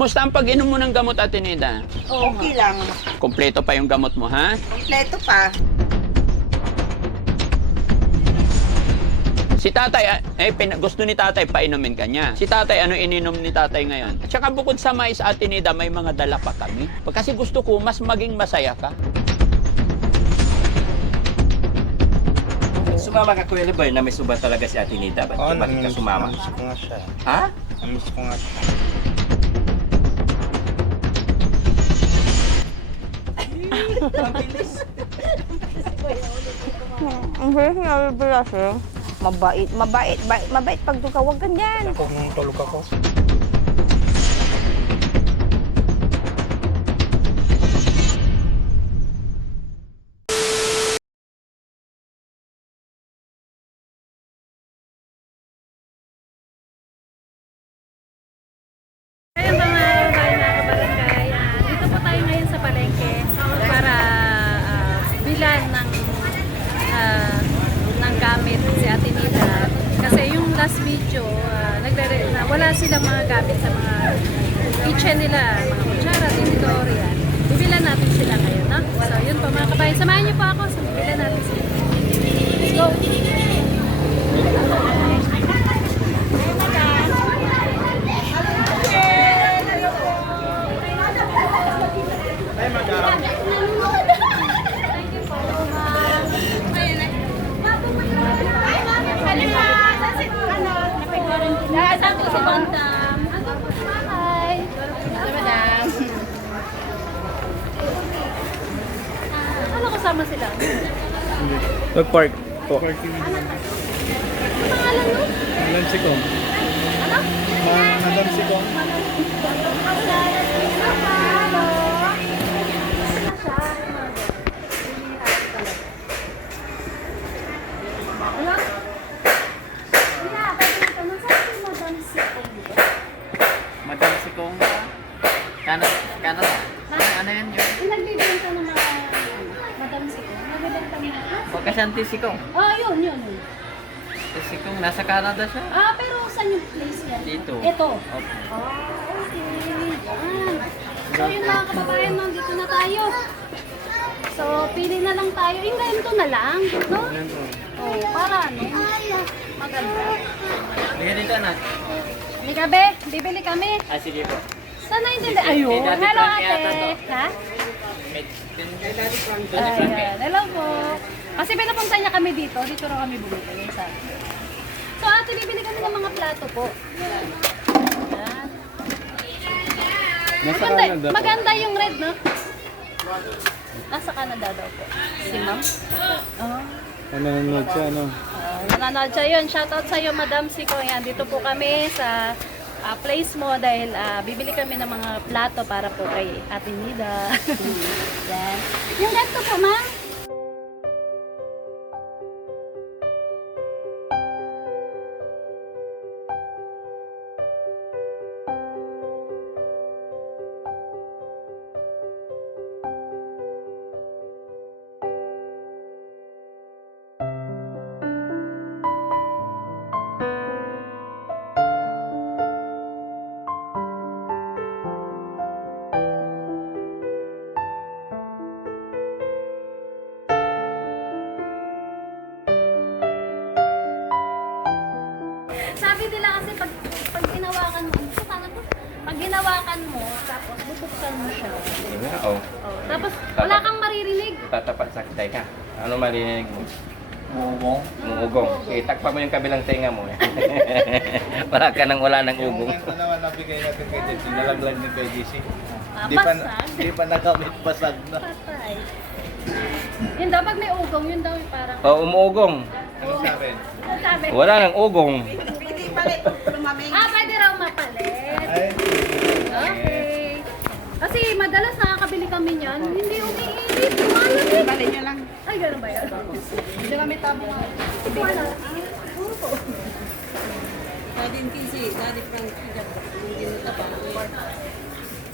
Musta ang pag-inom mo ng gamot, Ate Nida? Okay lang. Kompleto pa yung gamot mo, ha? Kompleto pa. Si tatay, gusto ni tatay painumin ka niya. Si tatay, ano ininom ni tatay ngayon? At saka bukod sa mais, Ate Nida, may mga dala pa kami. Kasi gusto ko, mas maging masaya ka. Sumama ka, Kuya Liboy, na may suba talaga si Ate Nida. Bakit ka sumama? Namiss ko nga siya. Ha? Namiss ko nga siya. Ang bilis na bilas eh. Mabait pag duka, huwag ganyan. Ako nung tulog ako. Ayun mga kabayan na kabarangay, dito po tayo ngayon sa palengke para bilan ng gamit si Ate Nida. Kasi yung last video, wala silang mga gamit sa mga kitchen nila, mga kutsara, tinidor, yan. Bibilan natin sila ngayon, no? So yun po mga kabayan, samahan niyo po ako, so bibilan natin sila. Let's go! Ano kasama sila? Mag-park po. Ano pangalan mo? Madam Sikong. Ano? Madam Sikong. Madam Sikong. Canada. Ano yan yun? Nagbibenta ng mga Madam Siko. Nagbibenta ng mga... Pagkasanti Sikong. Ah, yun. Si Sikong, nasa Canada siya. Ah, pero saan yung place yan? Dito. Ito. Okay. Okay. Yan. So yung mga kababayan, nandito na tayo. So, pili na lang tayo. Yung ganito na lang, no? Oh, para ano? Maganda. Liga dito, anak. Halika, be. Bibili kami. Sige po. Saan naintindi? Ayun. Daddy Hello, Frankie ate. ata to. Ha? Daddy Frankie. Ayan. Hello po. Kasi pinapunta niya kami dito. Dito raw kami bumili. So, ate, bibili kami ng mga plato po. Ayan. Maganda yung red, no? Nasa Canada daw po. Si ma'am? Oh. Nanonood siya, ano? Nanonood siya yun. Shoutout sa iyo, Madam Siko. Yan, dito po kami sa place mo dahil bibili kami ng mga plato para po kay Ate Nida. Yan. Yung ganito po, ma'am? Sabi nila kasi pag ginawakan mo, ano paano to? Pag ginawakan mo, tapos bubuksan mo siya. Oo. Oh, tapos wala kang maririnig. Tatapat sa kitay ka. Ano marinig mo? Mumong. Ugong. Itakpa mo yung kabilang tenga mo. Wala ka nang wala ng ugong. Yung naman nabigay natin kay JC, nalaglag ni kay JC. Basag. Di pa nagamit, basag na. Patay. Yun daw, pag may ugong, yun daw yung parang... O, umuugong. Ano sabi? Ano sabi? Wala nang ugong. Pwede palit lumamig. Pwede raw mapalit. Ay, Okay. Kasi madalas nakakabili kami niyan, hindi umiinit, lumalamig. Palit nyo lang. Ay, gano'n ba yan? Hindi kami tabo nga. Wala. Daddy Frankie. Hindi na pa.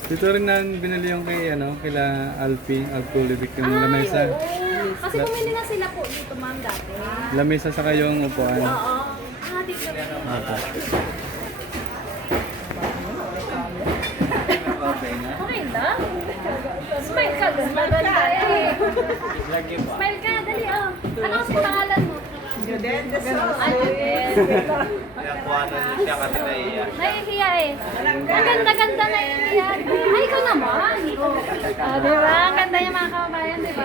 dito rin na binili yung kay, kila Alpulibik yung lamesa. Kasi bumili na sila po dito, ma'am, dati. Lamesa sa kayong upuan. Oo. Dito. Maganda eh. Smile ka, dali oh. Ano kasi pangalan mo? Ay, nahihiya eh. Maganda-ganda na hihiya. Ay, ikaw naman. Diba? Ang ganda niya mga kababayan, diba?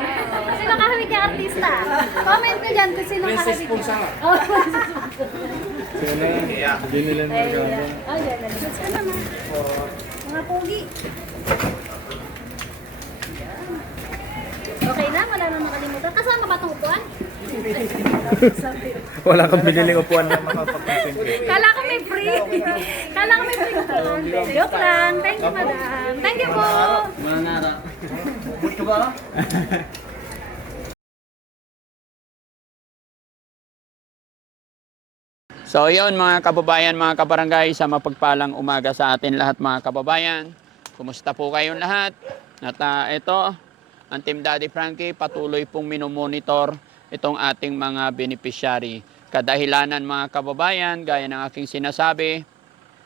Sino kahawig niya artista? Comment nyo dyan kung sino kahawig niya. Oh, Sino na yan? Ginilan Mercado. oh, dyan. Shots ka naman. Mga pogi. Okay na, wala na makalimutan. Kasama ba itong upuan? Wala kang biniling upuan na makapagpasin. Kala ko may free. Kala ko may free upuan. Joke lang. Thank you, madam. Thank you po. So yun mga kababayan, mga kabarangay, sa mapagpalang umaga sa atin lahat mga kababayan. Kumusta po kayong lahat? At ito, ang Team Daddy Frankie patuloy pong minomonitor itong ating mga beneficiary. Kadahilanan mga kababayan, gaya ng aking sinasabi,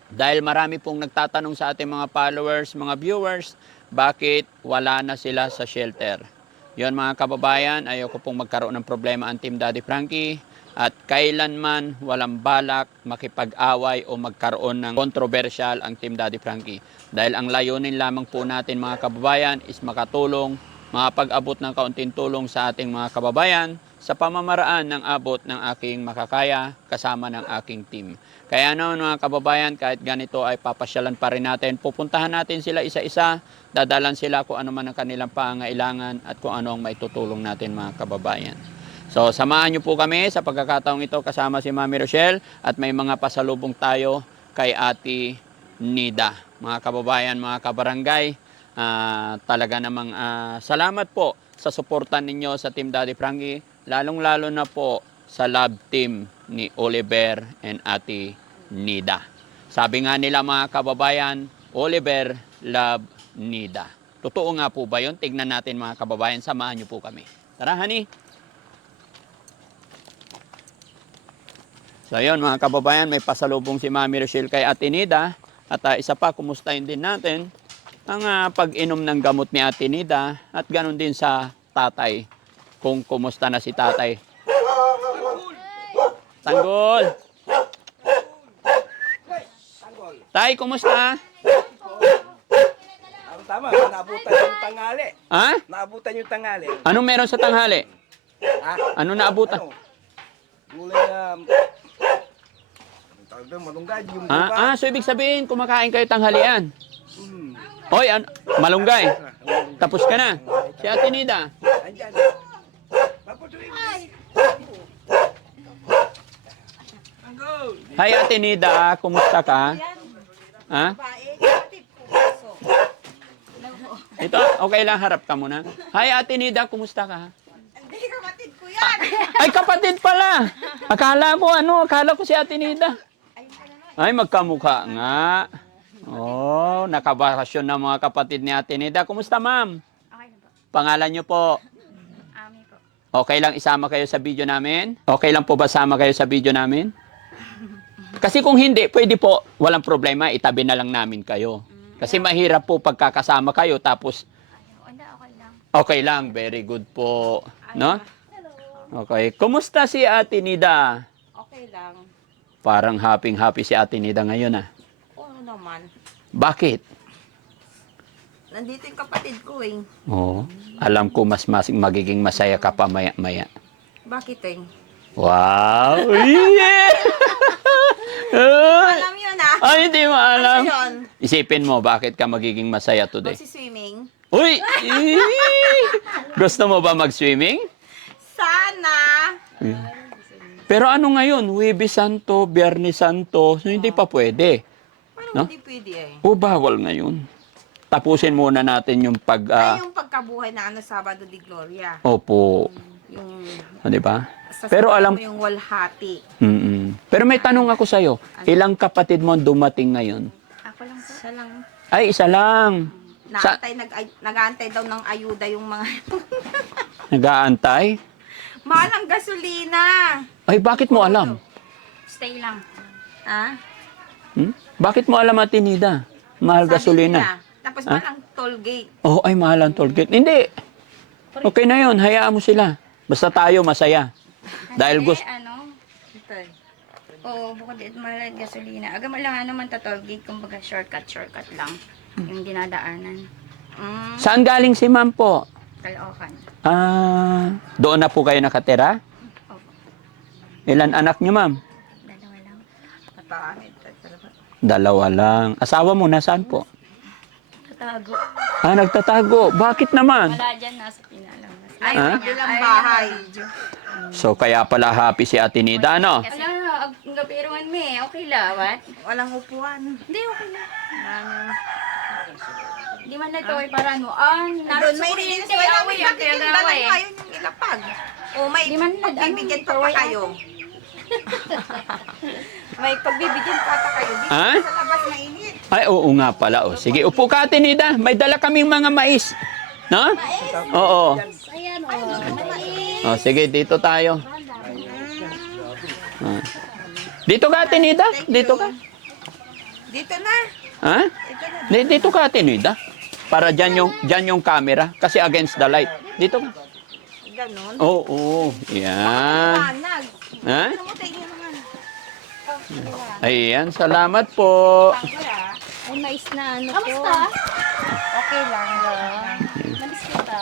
dahil marami pong nagtatanong sa ating mga followers, mga viewers, bakit wala na sila sa shelter. Yun mga kababayan, ayoko pong magkaroon ng problema ang Team Daddy Frankie. At kailanman walang balak makipag-away o magkaroon ng controversial ang Team Daddy Frankie. Dahil ang layunin lamang po natin mga kababayan is makatulong, makapag-abot ng kaunting tulong sa ating mga kababayan sa pamamaraan ng abot ng aking makakaya kasama ng aking team. Kaya naman mga kababayan, kahit ganito ay papasyalan pa rin natin. Pupuntahan natin sila isa-isa, dadalan sila kung ano man ang kanilang pangailangan at kung ano ang maitutulong natin mga kababayan. So, samahan niyo po kami sa pagkakataong ito kasama si Mami Rochelle at may mga pasalubong tayo kay Ate Nida. Mga kababayan, mga kabarangay, talaga namang salamat po sa suportan ninyo sa Team Daddy Frankie, lalong-lalo na po sa love team ni Oliver and Ate Nida. Sabi nga nila mga kababayan, Oliver, love Nida. Totoo nga po ba yun? Tignan natin mga kababayan, samahan niyo po kami. Tara, honey! So yun mga kababayan, may pasalubong si Mami Rochelle kay Ate Nida. At isa pa, kumustahin din natin ang pag-inom ng gamot ni Ate Nida. At ganun din sa tatay, kung kumusta na si tatay. Tanggol! Tay, kumusta? Tama, naabutan yung tanghali. Ha? Naabutan yung tanghali. Anong meron sa tanghali? Ha? Ano naabutan? Gulay na... Tawag doon, malunggay, yung buka. So ibig sabihin, kumakain kayo tanghalian. Oy, malunggay. Tapos ka na. Si Ate Nida. Andyan. Paputuin. Hi Ate Nida, kumusta ka? Ha? Ito, okay lang, harap ka muna. Hi Ate Nida, kumusta ka? Hindi, kapatid ko yan. Ay, kapatid pala. Akala ko si Ate Nida. Ay, magkamukha nga. Oh, nakabakasyon na mga kapatid ni Ate Nida. Kumusta, ma'am? Okay na po. Pangalan niyo po? Ami po. Okay lang isama kayo sa video namin? Okay lang po ba sama kayo sa video namin? Kasi kung hindi, pwede po, walang problema, itabi na lang namin kayo. Kasi mahirap po pagkakasama kayo tapos Hindi, okay lang. okay lang, very good po. No? Okay. Kumusta si Ate Nida? Okay lang. Parang happy si Ate Nida ngayon ah. Oo naman. Bakit? Nandito yung kapatid ko eh. Oo. Alam ko mas magiging masaya ka pa maya-maya. Bakit eh? Wow! Yeah! Alam yun ah. Ay, hindi mo alam. Ano yun? Isipin mo, bakit ka magiging masaya today? Magsiswimming? Uy! Gusto mo ba mag-swimming? Sana. Pero ano ngayon? Huwebes Santo, Biyernes Santo, so hindi pa pwede. Parang No? hindi pwede eh. O bawal ngayon. Tapusin muna natin yung Ay, yung pagkabuhay na Sabado de Gloria. Opo. Yung Di ba? sa Pero alam... mo yung walhati. Pero may tanong ako sa'yo. Ilang kapatid mo dumating ngayon? Ako lang po. Siya lang. Ay, isa lang. Sa... Nag-aantay daw ng ayuda yung mga... Nag-aantay? Mahal ang gasolina. Ay, bakit mo alam? Stay lang. Ha? Bakit mo alam, Ate Nida? Mahal Sabi gasolina. nila. Tapos mahal ang toll gate. Oh, ay mahal ang toll gate. Hindi. Okay na yun, hayaan mo sila. Basta tayo masaya. Dahil Kasi, gusto... ito. Oo, bukod dito mahal gasolina. Aga mo lang naman tatawag, kumbaga shortcut lang. Yung dinadaanan. Saan galing si ma'am po? Caloocan. Doon na po kayo nakatira? Opo. Ilan anak niyo, ma'am? Dalawa lang. Napakami. Dalawa lang. Asawa mo, nasaan po? Tatago. Nagtatago. Bakit naman? Wala dyan, nasa Pinalang. Ay, Ha? bilang bahay. So, kaya pala happy si Ate Nida, no? Kasi, ang gapiruan mo eh. Okay lang, what? Walang upuan. Hindi, okay lang. Hindi man na ito ay para ano. Doon may Narin nilinis pa namin. away ang Bakit kaya yung gawa dala eh. nyo ayaw yung ilapag? O may Di man na- pagbibigyan pa ano, pa kayo. May pagbibigyan pa kayo. Dito Ha? sa labas mainit. Ay, oo nga pala. O, sige, upo ka, Ate Nida. May dala kaming mga mais. No? Oo. Ayan, oh. O, sige, dito tayo. Dito ka, Ate Nida. Dito ka. Dito na. Ha? Dito ka, Ate Nida. Para dyan yung camera. Kasi against the light. Dito ka. Ganon. Oo. Yan. Panag. Ha? Ano mo tayo naman? Ayan, salamat po. Ay, mais na ano Kamusta? Okay lang. Namiss kita.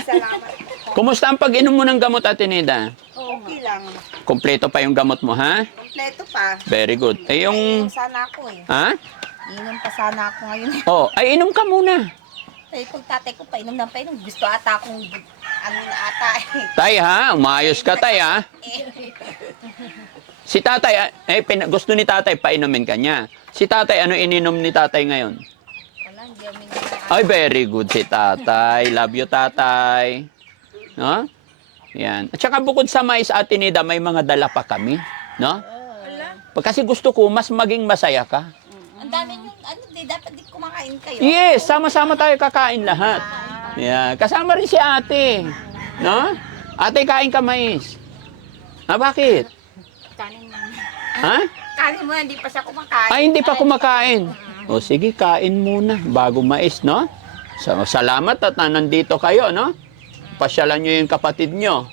Salamat. Kumusta ang pag-inom mo ng gamot, Ate Nida? Okay lang. Kompleto pa yung gamot mo, ha? Kompleto pa. Very good. Eh, yung... Inom sana ako eh. Ha? Inom pa sana ako ngayon. Oh, ay inom ka muna. Eh, pag tatay ko painom ng painom, gusto ata akong ano na ata eh. Tay, ha? Umayos ka, tay, ha? Si tatay, gusto ni tatay painumin ka niya. Si tatay, ano ininom ni tatay ngayon? Wala, hindi kami na. Ay, very good si tatay. Love you, tatay. No? Yan. At saka bukod sa mais, Ate Nida, may mga dala pa kami. No? Kasi gusto ko, mas maging masaya ka. Ang dami yung, ano, dapat di kumakain kayo. Yes, sama-sama tayo kakain lahat. Yeah, kasama rin si ate. No? Ate, kain ka mais. Bakit? Kanin lang. Ha? Kanin mo, hindi pa siya kumakain. Ay, hindi pa kumakain. O sige, kain muna bago mais, no? So, salamat at nandito kayo, no? Pasyalan nyo yung kapatid nyo.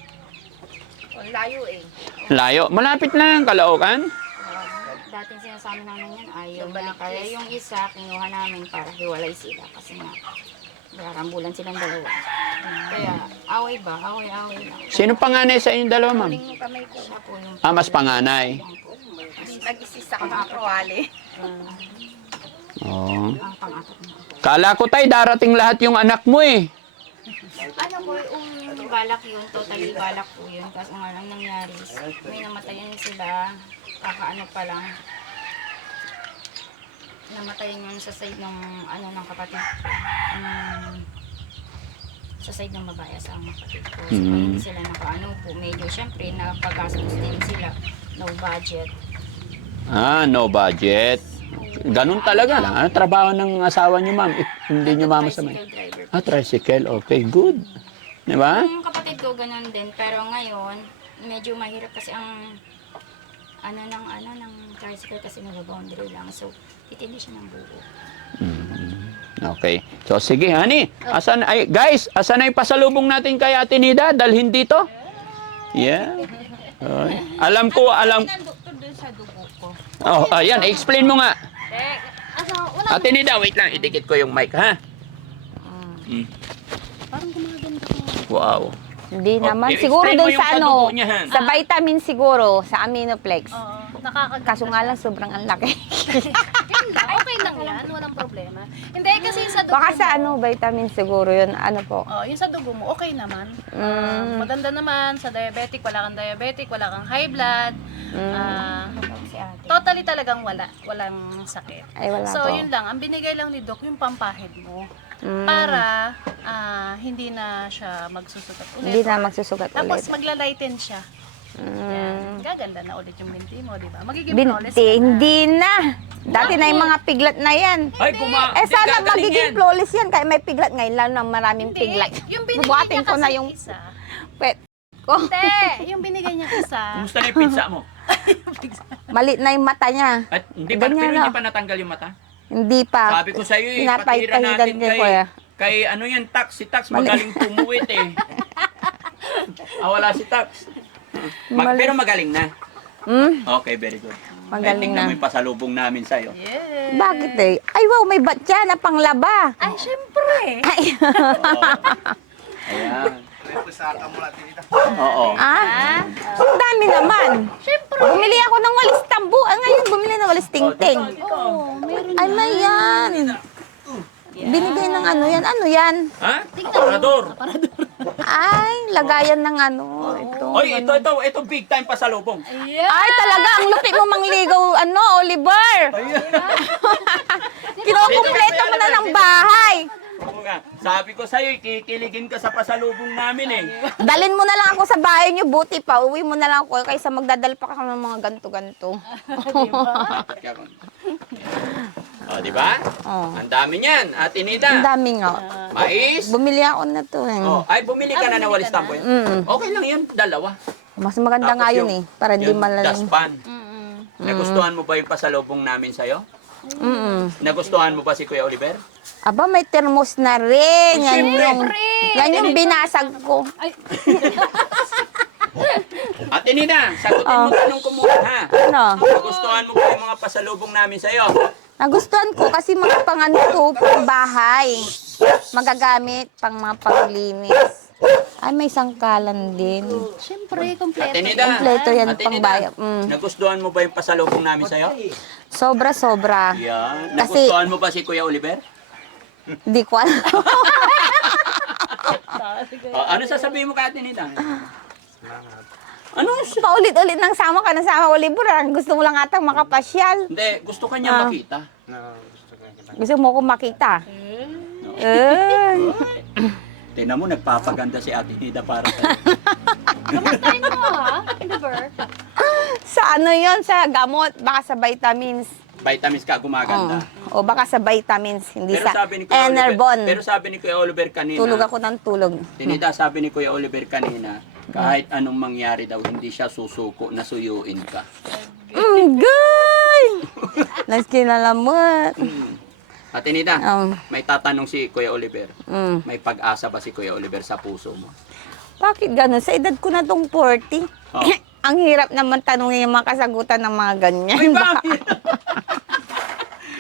Ang layo eh. Layo. Malapit lang, Caloocan. Dating sinasabi namin yan, ayaw na. Kaya yung isa, kinuha namin para hiwalay sila. Kasi nga, rarambulan silang dalawa. Kaya, away ba? Away lang. Sino panganay sa inyong dalawa, ma'am? Huling kamay ko. Siya po yung Mas panganay. Nag-isis ako ng krawali. Oh. ang pang-apat na. Kala ko tay, darating lahat yung anak mo eh. Ano po, balak yun, totally balak po yun. Kasi nga lang nangyari, may namatayan sila, kakaano pa lang. Namatayan yun sa side ng, ano, ng kapatid ko. Sa side ng babae, sa kapatid ko. So, hindi sila nakaano po. Medyo, syempre, napag-gastos din sila. No budget. No budget. Ganun talaga. Ano trabaho ng asawa niyo, ma'am? Hindi niyo mamasamay. Tricycle driver. Tricycle. Okay, good. Di ba? Yung kapatid ko, ganun din. Pero ngayon, medyo mahirap kasi ang ng tricycle kasi nag-boundary lang. So, titindi siya ng buo. Okay. So, sige, honey. Guys, asan na yung pasalubong natin kay Ate Nida? Dalhin dito? Yeah. Okay. Alam ko. Ang doktor dun sa dugo ko. Oh, ayan. Explain mo nga. Wala. Ate Nida, wait lang. Idikit ko yung mic, ha? Parang gumaganda ko. Wow. Hindi Oh, naman. i-explain Siguro mo doon yung sa sa ano, dugo niya, ha? sa vitamin siguro, sa aminoplex. Oo, nakakaganda. Kaso nga lang sobrang ang laki. Yun lang, okay lang yan. Walang problema. Hindi, kasi yung sa dugo Baka sa mo, ano, vitamin siguro yun. Ano po? Oh, yung sa dugo mo, okay naman. Maganda naman sa diabetic, wala kang diabetic, wala kang high blood. Totally talagang wala. Walang sakit. Ay, wala So, po. yun lang. Ang binigay lang ni Doc, yung pampahid mo. Para hindi na siya magsusugat ulit. Hindi na magsusugat Tapos ulit. magla-lighten siya. Yan. Gaganda na ulit yung binti mo, di ba? Magiging flawless Binti, ka na. hindi na. Dati na yung mga piglat na yan. Ay, Sana magiging flawless yan. Kaya may piglat ngayon, lalo na maraming Hindi. piglat. Yung binigay Bubuhatin niya ko na kasi yung isa. pet ko. Hindi, yung binigay niya isa. Kumusta na yung pizza mo? Malit na yung mata niya. At hindi Ganyan, pero no? hindi pa natanggal yung mata? Hindi pa. Sabi ko sa iyo, Pinapahid-pahidan natin din ko eh. Kay ano yan, Tax. Si Tax magaling pumuwit eh. Wala si Tax. Pero magaling na. Okay, very good. Magaling Tingnan na. mo yung pasalubong namin sa'yo. Bakit eh? Ay, wow, may batya na panglaba. Ay, syempre. Ay, Ayan. Oo. ah? Ang dami naman. Bumili ako ng walis tambu. Ngayon, bumili ng walis tingting. Ay, may yan. Binigay ng ano yan. Ano yan? Ha? Parador. Ay, lagayan ng ano. Ito. Oy, ito big time pasalubong. Ay, talaga, ang lupit mo mangligaw, ano, Oliver. Kinukumpleto mo na ng bahay. Oo nga. Sabi ko sa'yo, kikiligin ka sa pasalubong namin eh. Dalin mo na lang ako sa bahay niyo, buti pa. Uwi mo na lang ako kaysa magdadal pa ka ng mga ganto-ganto. O, di ba? Oh. Ang dami niyan, Ate Ang Nida. dami nga. Mais. Bumili ako na to eh. Oh, ay, bumili ka na ng walis tampo. Okay lang yun, dalawa. Mas maganda Tapos nga yun eh. Para hindi yung malalim. dustpan. Nagustuhan mo ba yung pasalubong namin sa'yo? Nagustuhan mo ba si Kuya Oliver? Aba, may thermos na rin. Yan yung binasag ko. Ate Nida, sagutin mo tanong ko muna ha. Ano? Nagustuhan mo ba yung mga pasalubong namin sa'yo? Nagustuhan ko kasi mga pang-ano to, pang bahay. Magagamit, pang mga panglinis. Ay, may sangkalan din. Syempre, kompleto. Ate Nida, Kompleto yan, Ate pang Nida, bayan. nagustuhan mo ba yung pasalubong namin sa'yo? Sobra-sobra. Yan. Kasi- Nagustuhan mo ba si Kuya Oliver? Hindi ko alam. Ano sasabihin mo kay Ate Nida? Ano? Paulit-ulit nang sama ka na sama, Oliver. Gusto mo lang atang makapasyal. Hindi, gusto ka niya makita. Gusto mo ko makita. Eh. Tingnan mo, nagpapaganda si Ate Nida para sa'yo. Kamustahin mo ha, Oliver? Sa ano yon sa gamot, baka sa vitamins. Vitamins ka gumaganda. O baka sa vitamins, hindi Pero sa sabi ni Kuya Oliver, Enervon. pero sabi ni Kuya Oliver kanina, Tulog ako ng tulog. Tinita, sabi ni Kuya Oliver kanina, kahit anong mangyari daw, hindi siya susuko na suyuin ka. Gay! Nas kinalamot. Ate Nida, Um, may tatanong si Kuya Oliver. mm. May pag-asa ba si Kuya Oliver sa puso mo? Bakit ganun? Sa edad ko na tong 40. Oh. Ang hirap naman tanungin yung mga kasagutan ng mga ganyan. Ay, bakit?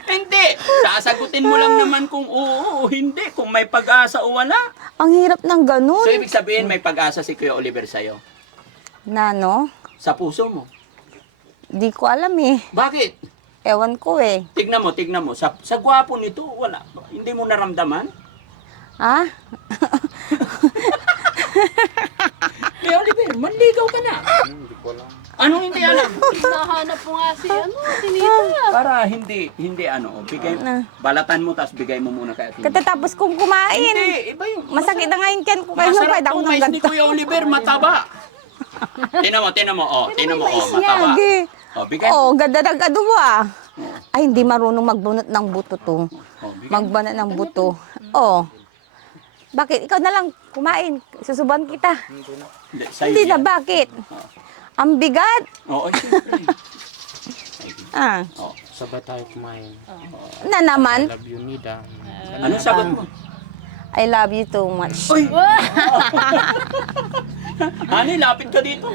Hindi. Sasagutin mo lang naman kung oo o hindi. Kung may pag-asa o wala. Ang hirap ng ganun. So, ibig sabihin, may pag-asa si Kuya Oliver sa'yo. Na no? Sa puso mo. Di ko alam eh. Bakit? Ewan ko eh. Tignan mo. Sa gwapo nito, wala. Hindi mo naramdaman? Ha? Kuya Oliver, manligaw ka na. Hindi ko alam. Anong hindi alam? Nahanap mo nga si Tinita. Para hindi bigay, balatan mo, tapos bigay mo muna kay Ate Nida. Katatapos kong kumain. Hindi, iba yung Masakit na nga yung tiyan ko. Kaya masarap nung ako tong ng mais ni ganito. Kuya Oliver, mataba. Tinan mo, mataba. Yagi. Bigay. Oo, ganda ng aduwa. Ay, hindi marunong magbunot ng buto to. Bigay. Magbanat ng buto. Oo. Bakit? Ikaw na lang kumain. Susuban kita. Hindi, sa'yo Hindi na, yan. bakit? Ang bigat. Oo, siyempre. Ah, Sabay tayo kumain. na naman. Love you, Nida. Anong sagot mo? I love you too much. Uy! Hani, lapit ka dito.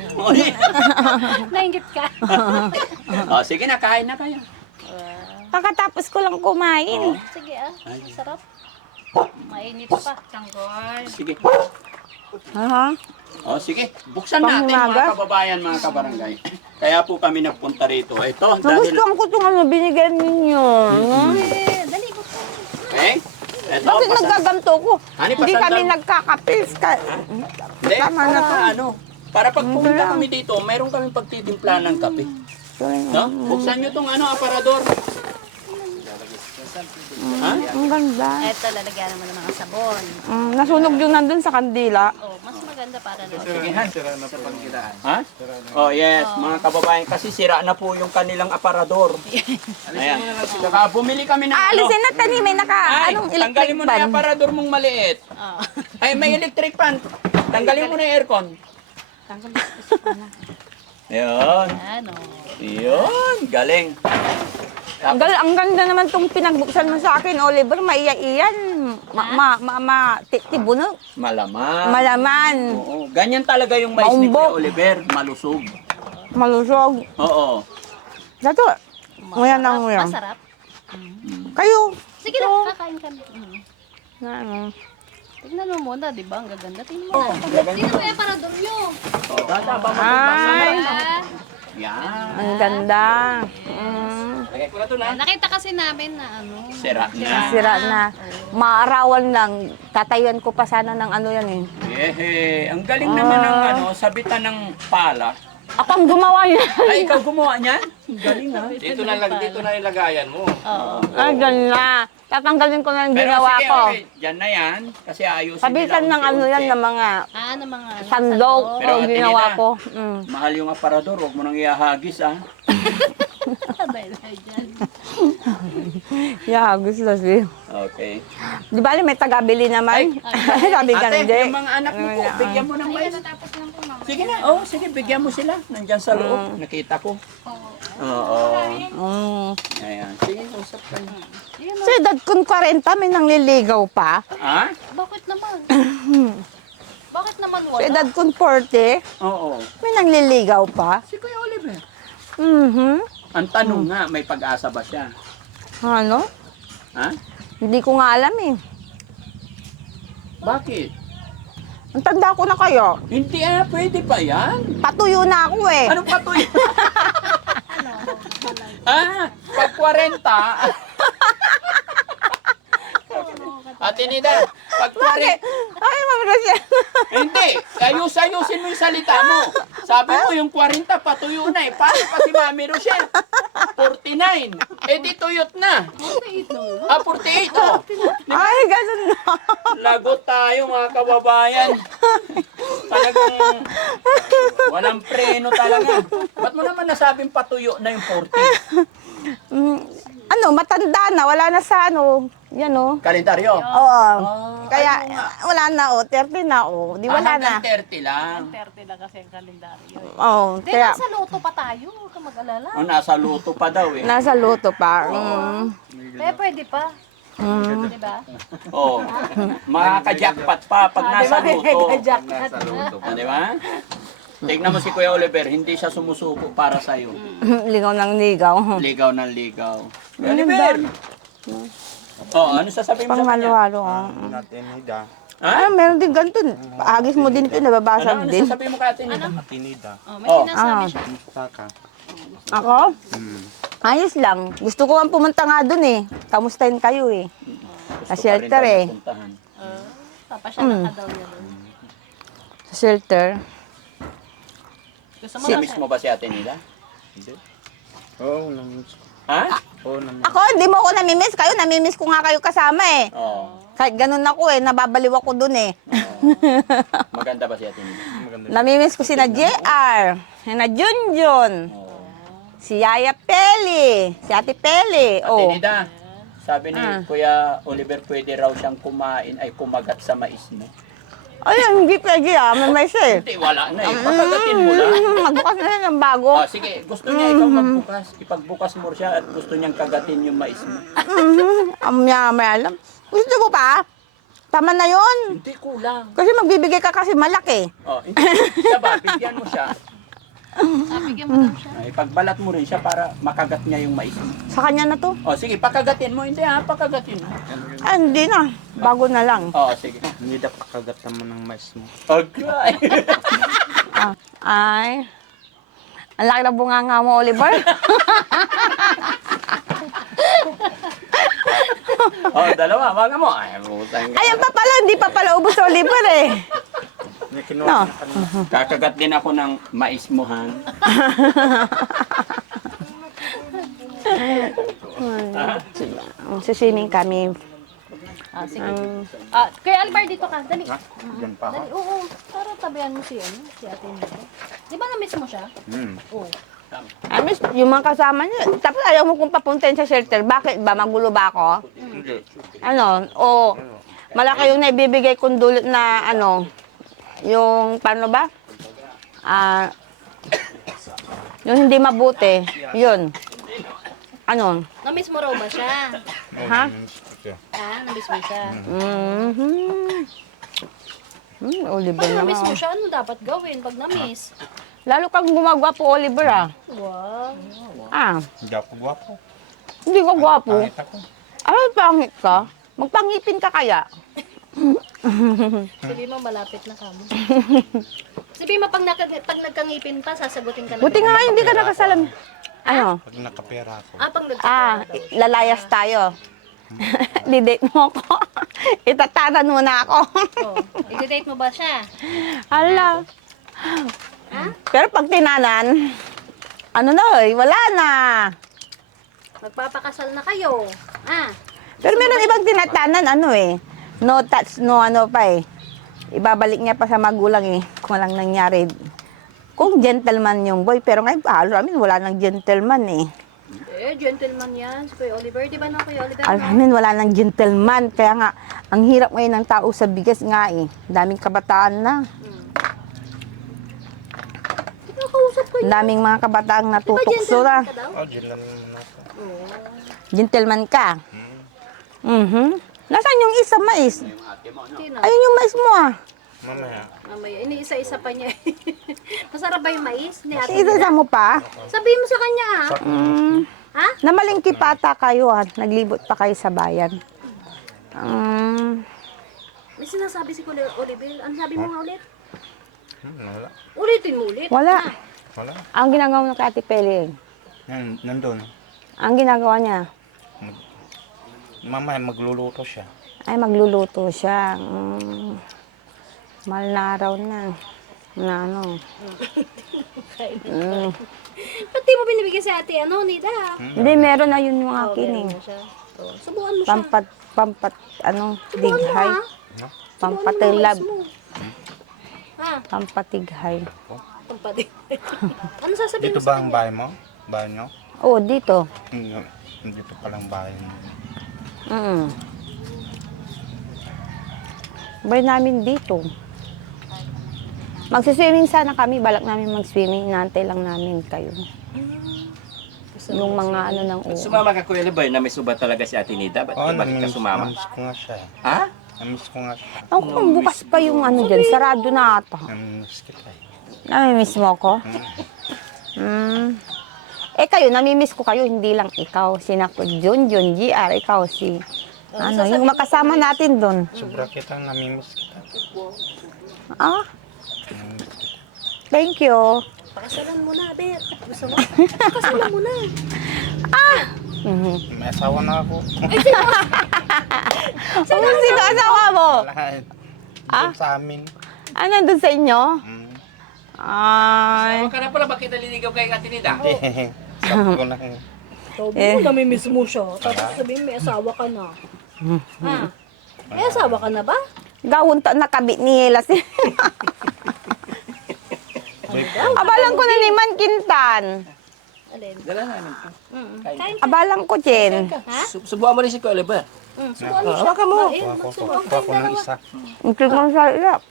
Nainggit ka. Sige na, kain na kayo. Kakatapos ko lang kumain. Sige sarap. Mainit pa. Tanggol. Sige. Aha. Sige. Buksan natin mga Panghumaga? kababayan, mga kabarangay. Kaya po kami nagpunta rito. Ito, dahil... Nagustuhan ko itong ano binigay ninyo. Dali ko po. Okay? Ito, Bakit naggaganto ko? Hani, Hindi pasandal- kami nagkakapils. Hindi, Tama na to. para pag pumunta kami dito, meron kami pagtitimpla ng kape. No? Buksan nyo tong aparador. Ha? Ang ganda. Eto, lalagyan naman ng mga sabon. Nasunog yung nandun sa kandila. Oh, mas maganda para na. Sira na sa pangkilaan. Ha? Oh, yes, mga kababayan, kasi sira na po yung kanilang aparador. Ayan. Saka bumili kami ng Alisin na tani, may Ay, anong tanggalin electric mo na yung fan. aparador mong maliit. Ay, may electric fan. Tanggalin mo na yung aircon. Yun. Ano? Yun, galing. Ang ganda naman itong pinagbuksan mo sa akin, Oliver. Maiya-iyan. Tibuno. Malaman. Malaman. Oo. Ganyan talaga yung mais ni Kuya Maumbok. Oliver. Malusog. Malusog. Oo. Dato. Nguya na nguya. Masarap. Kayo. Sige na, kakain kami. Ano? Tignan mo muna, di ba? Ang gaganda. Tignan mo. Gaganda. Tignan mo yung parador nyo. Oh, dadaba mo. Ay. Yan. Ang ganda. Lagay ko na to na. Nakita kasi namin na ano. Sira na. Sira na. Maarawan lang. Tatayuan ko pa sana ng ano yan eh. Yehe. Ang galing naman ng sabitan ng pala. Ako ang gumawa niya. Ay, ikaw gumawa niyan? Ang galing ha. Dito na ilagayan mo. Ay, ganda. Tatanggalin ko na yung ginawa sige, ko. okay. Yan na yan. Kasi ayusin Pabitan ng ano yan, ng mga Ng mga sandok. Pero Pero Ate ginawa Nina, ko. Mahal yung aparador. Huwag mo nang ihahagis ha. Yeah, gusto kasi. Okay. Di ba may tagabili naman? Sabi ka Ate, hindi. yung mga anak mo po, bigyan mo ng mais. Sige na, oh, sige, bigyan mo sila. Nandyan sa loob, nakita ko. Oo. Ayan, sige, usap kayo. Sa edad kong 40, may nangliligaw pa. Ha? Bakit naman? Bakit naman Sa wala? edad kong 40, Oo. may nangliligaw pa. Si Kuya Oliver. Ang Hmm. tanong nga, may pag-asa ba siya? Ano? Ha? Hindi ko nga alam eh. Bakit? Ang tanda ko na kayo. Hindi pwede pa yan. Patuyo na ako eh. Anong patuloy? Pag 40. Ate Nida, pag 40. Ay, Ma'am Rosel. Hindi, ayusin mo yung salita mo. Sabi mo yung 40 patuyo na eh. Paano pa si Mami Rochelle? 49. Eh di tuyot na. 48 oh. Ay, ganun na. Lagot tayo mga kababayan. Talagang walang preno talaga. Ba't mo naman nasabing patuyo na yung 40? Matanda na. Wala na sa ano. Yan o. Kalendaryo? Oo. Kaya, wala na o. 30 na o. Di wala na. Hanggang 30 lang. 30 na kasi ang kalendaryo. Oo. Hindi, Kaya, nasa loto pa tayo. Huwag ka mag-alala. Oh, nasa luto pa daw eh. nasa luto pa. Kaya pwede pa. Di ba? Oh, makaka-jackpot pa pag nasa luto. Nasa luto. Di ba? Tignan mo si Kuya Oliver, hindi siya sumusuko para sa'yo. Ligaw ng ligaw. Ligaw ng ligaw. Kuya Oliver! Oh, ano sasabihin mo Pang sa kanya? halo-halo. Tinida. Ha? Meron din ganito. Agis mo din ito. Ano, Nababasag ano din. sasabihin mo kay Ate Nida? Tinida. May Oh. sinasabi siya. Musta ka? Ako? Ayos lang. Gusto ko ang pumunta nga dun eh. Kamustahin kayo eh. Sa Gusto pa rin shelter daw eh. mapuntahan. Papasyalan ka daw niya doon. Sa shelter. Gusto mo Miss mo ba si Ate Nida? Oo, namiss ko. Ha? Oo, namiss. Ako, hindi mo ako namimiss. Kayo, namimiss ko nga kayo kasama eh. Oo. Kahit ganun ako eh. Nababaliw ako dun eh. Maganda ba si Ate Nida? Maganda. Namimiss ko sina JR. Sina Junjun. Si Yaya Peli. Si Ate Peli. Ate Oh. Nida, sabi ni Kuya Oliver, pwede raw siyang kumagat sa mais mo. Ay, hindi pwede ah. May siya eh. Hindi, wala na eh. Papagatin mo lang. Magbukas na lang ng bago. Ah, sige, gusto niya ikaw magbukas. Ipagbukas mo siya at gusto niyang kagatin yung mais mo. May alam. Gusto mo pa? Tama na yon. Hindi, kulang. Kasi magbibigay ka kasi malaki. Oh, hindi. Siya ba, bigyan mo siya. Bigyan mo lang siya. Ay, pagbalat mo rin siya para makagat niya yung mais mo. Sa kanya na to. Oh, sige, pakagatin mo. Hindi pakagatin mo. Ah, hindi na. Bago na lang. Oh, sige. Hindi dapat kagatan mo ng mais mo. Okay. Ay. Ang laki na bunganga mo, Oliver. Oh, dalawa, baga mo. Ay, butang. Ayan pa pala, hindi pa pala ubos sa Oliver eh. May kinuha No. na kanina. Kakagat din ako ng mais mo, han. Siswimming kami. Sige. Kuya Albert, dito ka. Dali. Ha? Diyan pa ako. Dali. Oo. Para tabihan mo si Ate Nida. Di ba na-miss mo siya? Oo. I miss yung mga kasama niya. Tapos ayaw mo kong papuntahin sa shelter. Bakit ba? Magulo ba ako? Hindi. Ano? O malaki yung naibibigay kong dulot na ano, yung paano ba? Yung hindi mabuti. Yun. Ano? Namiss mo raw ba siya? Ha? Namiss mo siya. Oliver Pag namiss mo naman. siya, ano dapat gawin pag namiss? Lalo kang gumagawa po, Oliver, ah. Wow. Hindi ako gwapo. Hindi ko gwapo. Pangit ako. Ay, pangit ka. Magpangipin ka kaya? Sabi mo, malapit na kamo. Sabi mo, pag nagkangipin pa, sasagutin ka na. Buti nga hindi ka nakasalam. Ano? Pag nakapera ako. Pag nagkakita daw. Lalayas tayo. Didate mo ako. Itatanan mo na ako. Oh, i-date mo ba siya? Hala. Pero pag tinanan, ano na wala na. Magpapakasal na kayo. Pero meron ibang tinatanan, no touch, no ano pa Ibabalik niya pa sa magulang kung walang nangyari. Kung gentleman yung boy, pero ngayon, wala nang gentleman Gentleman yan. Si Kuya Oliver, di ba na Kuya Oliver? Alamin, wala nang gentleman. Kaya nga, ang hirap ngayon ng tao sa bigas nga Daming kabataan na. Nakakausap ko yun. Daming mga kabataang natutukso na. Ka daw? Oh, dyan lang naman ako. Gentleman ka. Nasaan yung isa mais? Sino? Ayun yung mais mo Mamaya. Mamaya, iniisa-isa pa niya. Masarap ba yung mais? Ni ate? Isa mo pa? Sabihin mo sa kanya Ha? Namalingki pata kayo Naglibot pa kayo sa bayan. May sinasabi si Kuya Oliver. Ano sabi mo nga ulit? Wala. Ulitin mo ulit. Wala. Wala. Ang ginagawa ng Ate Peling. Yan, nandun. Ang ginagawa niya, Mamaya magluluto siya. ay magluluto siya. Mahal na araw na. Ba't di mo binibigyan si ate Nida? Hindi, meron na yun yung akin Subukan mo siya. dighay. Pampatilab. Ha? Pampatighay. Pampatig. Ano sasabihin Dito mo ba sa ang kanya? bahay mo? Bahay nyo? Oo, dito. Dito palang bahay mo. Bahay namin dito. Magsiswimming sana kami. Balak namin mag-swimming. Inaantay lang namin kayo. Yung mga ng uwan. Sumama ka Kuya Oliver, namiss mo ba talaga si Ate Nida? Ba't bakit ka sumama? Namiss ko nga siya. Ha? Namiss ko nga siya. Ako kung bukas pa yung dyan. Sarado na ata. Namiss kita Namimiss mo ako? Kayo, namimiss ko kayo. Hindi lang ikaw. Sina ko John GR. Ikaw si... yung makasama natin doon. Sobra kitang namimiss kita. Thank you. Pakasalan mo na, Bet. Gusto mo? Pakasalan mo na. May asawa na ako. Sino asawa mo? Lahat. Doon sa amin. Nandun sa inyo? Ay. Huwag ka na pala, bakit naliligaw kay Ate Nida? Sabi ko na Sabi mo, namimiss mo siya. Tapos sabihin, may asawa ka na. May asawa ka na ba? Gawon ta nakabit ni Elas. Abalang ko na ni Man Kintan. Alin? Dala namin to. Kain ka. Abalang ko, Jen. Subuhan mo rin si Kuya Oliver. Subuhan mo siya. mo. Magsubuhan Kuha ko ng isa. Ang cute ng sarap.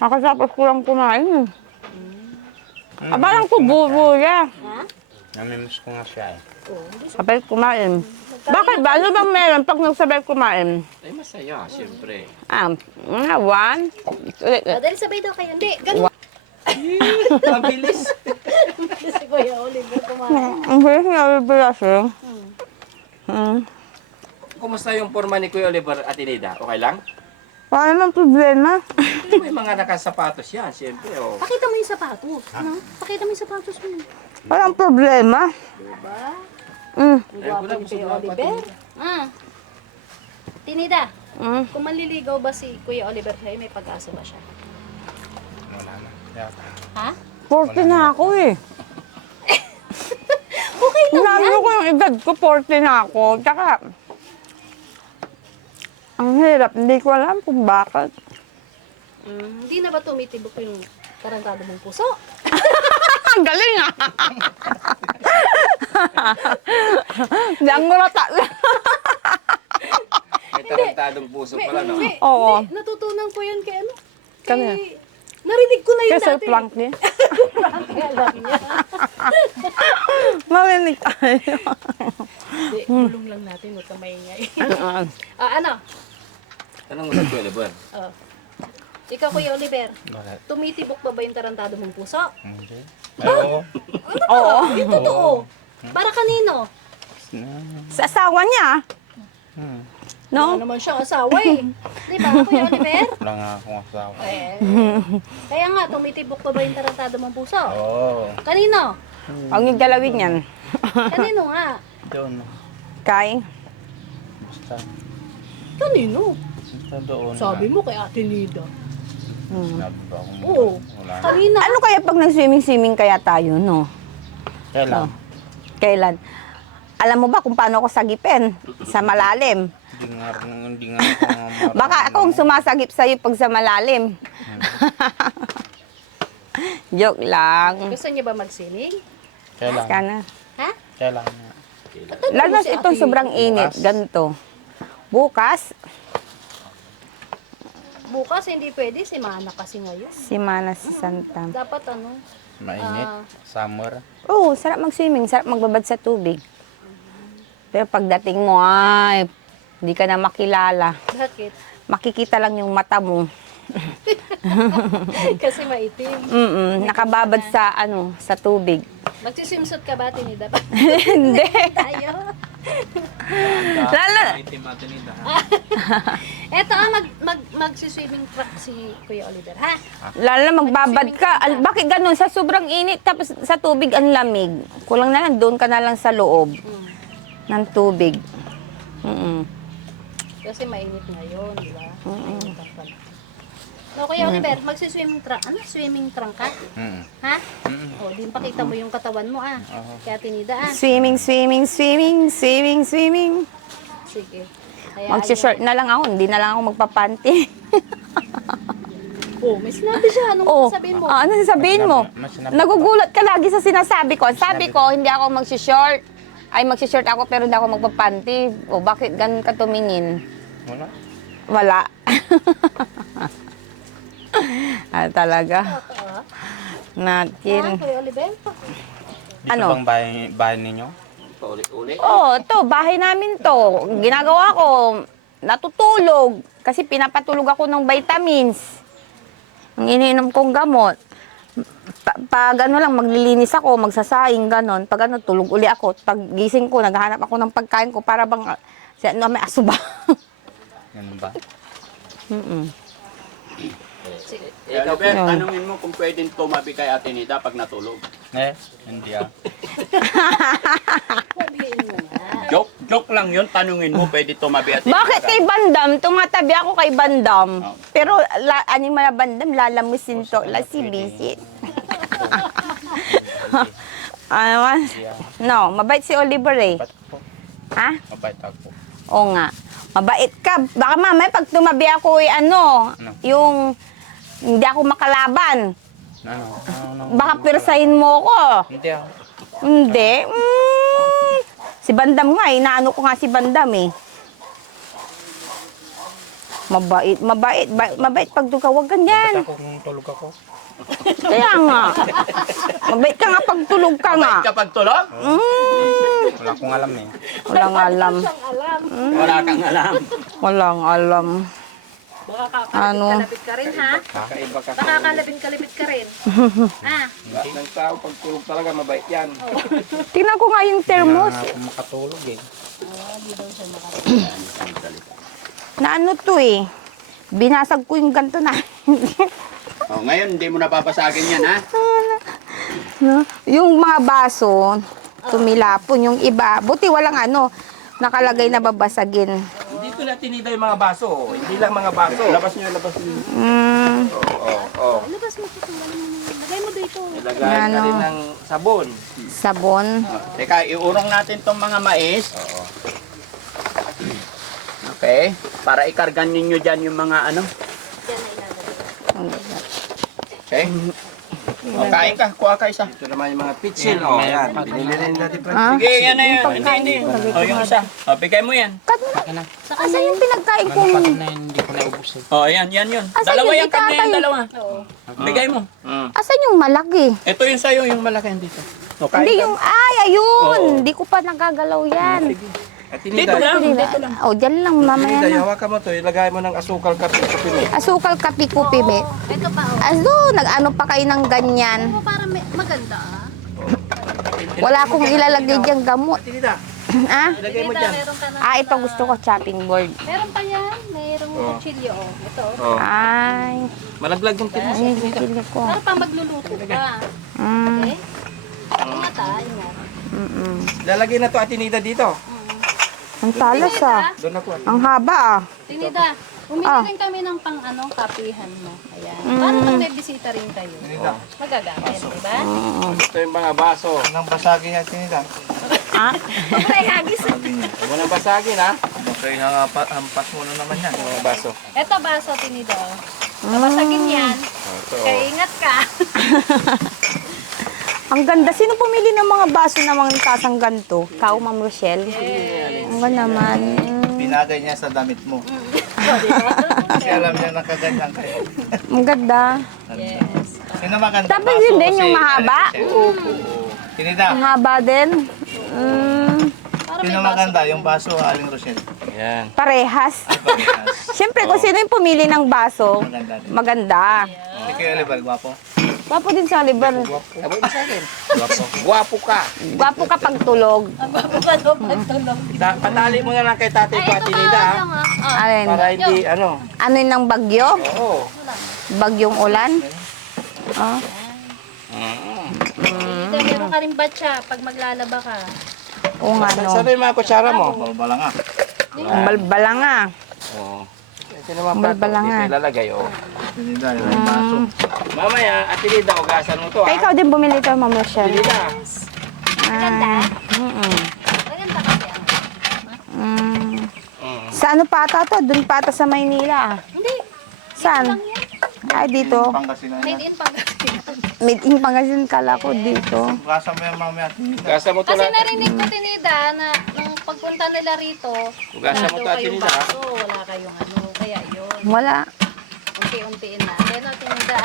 Nakasapos ko lang kumain. Abalang ko bubuya. Namimiss ko nga siya Sabay kumain. Bakit ba? Ano bang meron pag nagsabay kumain? Ay, masaya, siyempre. One. Ulit. Dahil sabay daw kayo. Hindi, ganun. Mabilis. Si Kuya Oliver kumain. Ang bilis nga bibilas Kumusta yung forma ni Kuya Oliver, Ate Nida? Okay lang? Wala namang problema. May mga nakasapatos yan, siyempre. Oh. Pakita mo yung sapatos. Pakita mo yung sapatos mo. Walang problema. Diba? Mm. Ang gwapo ni Kuya Oliver. Tinida, kung manliligaw ba si Kuya Oliver sa'yo, may pag-asa ba siya? Wala na. Yata. Ha? 40 na ako Okay lang Sinabi yan. ko yung edad ko, 40 na ako. Tsaka, ang hirap. Hindi ko alam kung bakit. Hindi na ba tumitibok yung tarantado mong puso? Ang galing Diyan ko natakla. May tarantadong puso pala, no? Oo. Natutunan ko yan kay ano? Kanina? Narinig ko na yun Kaya Sir dati. Frankie. Frankie, alam niya. Marinig tayo. Hindi, bulong lang natin, huwag kang maingay. Ano? Tanong mo sa Kuya Oliver. Oh. Ikaw, Kuya Oliver, Bakit? tumitibok pa ba yung tarantado mong puso? Hindi. Oo. Oo. Yung totoo. Para kanino? Sa asawa niya. Wala No? naman siyang asawa eh. Di ba, Kuya Oliver? Wala nga akong asawa. Kaya nga, tumitibok pa ba yung tarantado mong puso? Oo. Kanino? Huwag niyong galawin yan. Kanino nga? Doon. Kay? Basta. Kanino? Basta doon. Sabi mo kay Ate Nida. Sinabi ba akong Oo. wala na. Kanina. Ano kaya pag nag-swimming-swimming kaya tayo, no? Kailan? Kailan? Alam mo ba kung paano ako sagipin? Sa malalim. Hindi nga ako marunong. Baka akong sumasagip sa'yo pag sa malalim. Joke lang. Gusto niya ba mag-swimming? Kailan? Kana. Ha? Kailan nga? Lalo na itong sobrang init. Ganito. Bukas, Bukas hindi pwede, si Mana kasi ngayon. si Mana si Santa. Dapat ano? Mainit? Summer? Oo, sarap mag-swimming. Sarap magbabad sa tubig. Pero pagdating mo, ay, hindi ka na makilala. Bakit? Makikita lang yung mata mo. Kasi maitim. Nakababad sa, sa tubig. Magsisimsot ka ba, Tinida? Hindi. Tayo. Lalo, Eto magsiswimming track si Kuya Oliver, ha? lalo na magbabad ka. Bakit ganun? Sa sobrang init, tapos sa tubig ang lamig. Kulang na lang, doon ka na lang sa loob ng tubig. Kasi mainit ngayon, di ba? No, Kuya Oliver, magsiswimming track. Ano? Swimming trunk ka? Ha? O, din pakita mo yung katawan mo, Kaya Tinida, Swimming, swimming, swimming, swimming, swimming. Sige. Kaya, Magsishort na lang ako, hindi na lang ako magpapanty. may sinabi siya. Anong sasabihin mo? Ano sasabihin mo? Mas sinabi- Nagugulat ka lagi sa sinasabi ko. Sabi ko, hindi ako magsishort. Ay, magsishort ako pero hindi ako magpapanty. O, bakit ganun ka tumingin? Wala. Wala. Talaga. Natin. Kuya Oliver? Dito Ano? bang bahay ninyo? Paulit-ulit. To, bahay namin to. Ginagawa ko, natutulog. Kasi pinapatulog ako ng vitamins. Ang iniinom kong gamot. Pag lang, maglilinis ako, magsasaing, ganon. Pag tulog uli ako. Pag gising ko, naghahanap ako ng pagkain ko para bang, may aso ba? Ganun ba? Ikaw, Ben, tanungin mo kung pwedeng tumabi kay Ate Nida pag natulog. Hindi Sabihin mo nga. Joke lang yun, tanungin mo pwede tumabi Ate Bakit Nida. kay Bandam? Tumatabi ako kay Bandam. Pero, aning mga Bandam, lalamusin to. Lasi-bisit. No, mabait si Oliver eh. Ba't po? Ha? Mabait ako. Oo nga. Mabait ka. Baka mamaya pag tumabi ako yung hindi ako makalaban. Baka pirsahin mo ko. Hindi ako. Hindi. Si Bandam nga eh. Naano ko nga si Bandam eh. Mabait pag ka. Huwag ganyan. Ba't ako kung tulog ako? Kaya nga. Mabait ka nga pag tulog ka nga. Kapag tulog? Wala akong alam eh. Walang alam. Wala kang alam. Walang alam. Baka Ano? kalabit ka rin, ha? Kakaiba ka. Baka kalabit ka rin. Lahat ng tao pag tulog talaga mabait yan. Tingnan ko nga yung thermos. Hindi ako makatulog eh. Na ano to eh. Binasag ko yung ganito na. Ngayon, hindi mo nababasagin yan, ha? Yung mga baso, tumilapon. Yung iba, buti walang nakalagay na babasagin. Hindi ko na tinida yung mga baso. Hindi lang mga baso. Labas nyo. Labas mo ito. Lagay mo dito. Ilagay ka rin ng sabon. Sabon. Teka, iurong natin tong mga mais. Okay. Para ikargan ninyo dyan yung mga ano. Okay. O, kain ka. Kuha ka isa. Ito naman yung mga pitsil. Oh, yan. Binili rin natin pa. Ah? Sige, yan na yan. Hindi. O, yung isa. O, bigay mo yan. Asan yung pinagkain kong... Pati na yun, hindi ko naubos eh. O, yan yun. Asan Dalawa yung yan, kanya yan, itatay? dalawa. Bigay mo. Asan yung malaki? Ito yung sa'yo, yung malaki dito. O, kain Hindi ka. yung... Ay, ayun! Oo. Hindi ko pa nagagalaw yan. At Dito tinida. lang, Hindi dito lang. O, dyan lang mamaya Tinida, na. hawakan mo to. Ilagay mo ng asukal kape sa pili. Asukal kapi ko, pimit. Ito pa, oh. Aso, nag-ano pa kayo ng ganyan. Ito para maganda, ah. Wala akong ilalagay diyang gamot. Tinida. Ah? Ilagay mo Tinida, dyan. meron ka na. Ah, ito gusto ko, chopping board. Meron pa yan. Merong kutsilyo, oh. Ito, oh. Oh. Ay, Malaglag yung tinida. ay, bibili ko. Para pa magluluto ka. Mm, Okay? Ingat, ah. Ingat. Lalagay na to at tinida dito. ang talas ah. Doon ako. Ang haba ah. Tinida, bumili rin kami ng kapihan mo. Ayan. Para pag may bisita rin kayo. Magagamit, di ba? Ito yung mga baso. Nang basagin yan, tinida. Ah? Ay, hagis. Huwag mo nang basagin, ha? Okay, hampas mo na naman yan. Yung mga baso. Ito baso, Tinida. Kabasagin yan. Kaya ingat ka. Ang ganda. Sino pumili ng mga baso na mga tasang ganito? Kao, Ma'am Rochelle? Ang ganda naman. Pinagay niya sa damit mo. Kasi alam niya nakaganyan kayo. Ang ganda. Yes. Sino maganda? Tapos yun din yung mahaba. Tinida. Ang haba din. Para Sino may baso. maganda? Yung baso, Aling Rochelle. Yan. Parehas. Parehas. Siyempre, kung sino yung pumili ng baso, Maganda din. maganda. Si Kuya Oliver, gwapo. Gwapo din sa Oliver. Sabay mo sa akin. Gwapo ka. Gwapo ka pag tulog. Patali mo na lang kay tatay ko at tinida, ha? Alin? Para hindi, ano. Ano yun ng bagyo? Oo. Bagyong ulan? Ah. Tinida, meron ka rin batya pag maglalaba ka. Oo nga, no. Saan yung mga kutsara mo? Balbala nga. Ang balbala nga. Oo. Ito naman Balbala nga. Dito ilalagay, oh. Tinida, yung baso. Mamaya, at tinida, ugasan mo to, ha? Kaya ikaw din bumili ito, Ma'am Rochelle. Tinida. Ah. Maganda kasi ang... Sa ano pata to? Doon pata sa Maynila. Hindi. Saan? Ay, dito. Pangasinan niya. Made in Pangasinan. Made in Pangasinan kala ko dito. Gasa mo yung mamaya. Tinida. Ugasan mo to Kasi lang. narinig ko, Tinida, na nung pagpunta nila rito, Ugasan mo to at kayong tinida, ha? baso, wala kayong ano. Kaya yun. Wala. Unti-untiin na. Pero Tinida,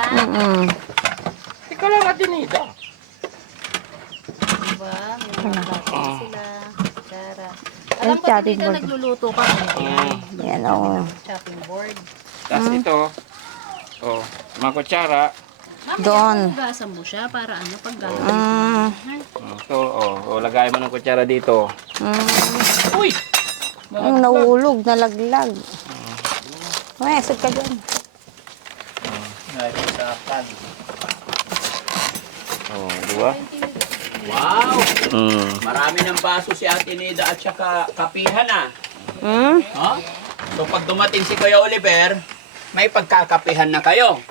Ikaw lang at tinida. diba? May mga baso sila. Kutsara. Alam ko, chopping Tinida, board. nagluluto ka. Yan, oo. Chopping board. Tapos ito, oh, mga kutsara. Doon. Hugasan mo siya para ano, pag gano'n. Oh, ito, oh, lagay mo ng kutsara dito. Uy! Ang nahulog, nalaglag. May, asod ka dyan. Ngayon sa pan. Oh, di ba? Wow! Marami ng baso si Ate Nida at saka kapihan, ah. Hmm? Oh? So, pag dumating si Kuya Oliver, may pagkakapihan na kayo.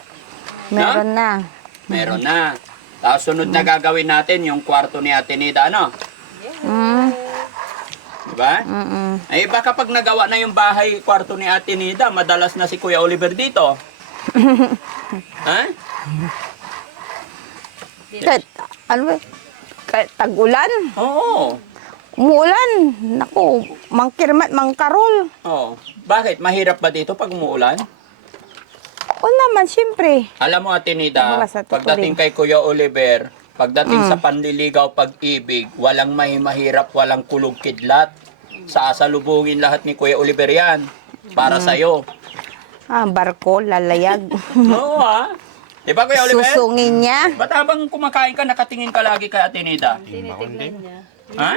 Meron na. Meron na. Tapos sunod na gagawin natin yung kwarto ni Ate Nida, ano? Hmm? Diba? Ay, baka pag nagawa na yung bahay, kwarto ni Ate Nida, madalas na si Kuya Oliver dito. Ha? Kahit, ano ba? Kahit tag-ulan. Oo. Umuulan. Naku, mangkirmat, mangkarol. Oo. Bakit? Mahirap ba dito pag umuulan? O naman, siyempre. Alam mo, Ate Nida, Wala sa pagdating kay Kuya Oliver, pagdating sa panliligaw, pag-ibig, walang mahirap, walang kulog kidlat. Sasalubungin lahat ni Kuya Oliver yan. Para sa'yo. Ah, barko, lalayag. Oo, ha? Di ba, Kuya Oliver? Susungin niya. Ba't habang kumakain ka, nakatingin ka lagi kay Ate Nida? Tinitignan niya. Ha?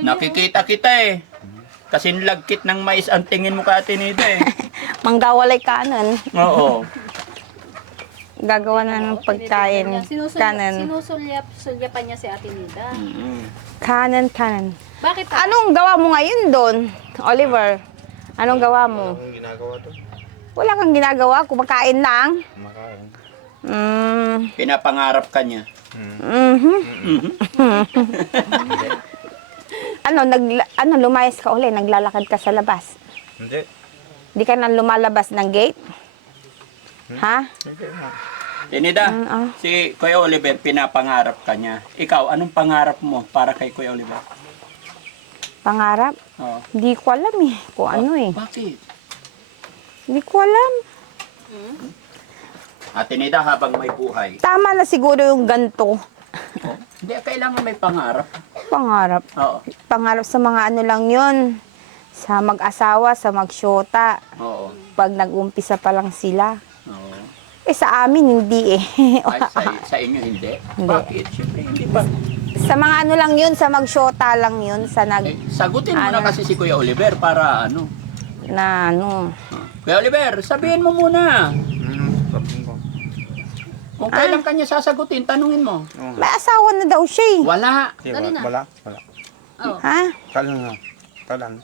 Nakikita kita eh. Kasi lagkit ng mais ang tingin mo kay Ate Nida eh. Manggawalay kanan. Oo. Gagawa na ng pagkain. Kanan. Sinusulyapan niya si Ate Nida. Kanan, kanan. Bakit? Anong gawa mo ngayon doon, Oliver? Anong gawa mo? Ang ginagawa to. Wala kang ginagawa, kumakain lang. Kumakain. Pinapangarap ka niya. Ano, lumayas ka uli, naglalakad ka sa labas. Hindi. Di ka na lumalabas ng gate? Ha? Hindi nga. Tinida, ah. si Kuya Oliver, pinapangarap ka niya. Ikaw, anong pangarap mo para kay Kuya Oliver? Pangarap? Oo. Hindi ko alam eh. Kung ano eh. Bakit? Hindi ko alam. Tinida, habang may buhay. Tama na siguro yung ganto. Hindi, kailangan may pangarap. Pangarap. Oo. Pangarap sa mga ano lang yun. Sa mag-asawa, sa magsyota. Oo. Pag nag-umpisa pa lang sila. Oo. Sa amin, hindi eh. Ay, sa inyo hindi? Hindi. Bakit? Siyempre, hindi pa. Sa mga ano lang yun, sa magsyota lang yun. Sa Sagutin mo na Ano? kasi si Kuya Oliver para ano. na ano. Kuya Oliver, sabihin mo muna. Sabi ko. Kung kailan kanya sasagutin, tanungin mo. May asawa na daw siya eh. Wala. Dali na. Wala. Ha? Kailan?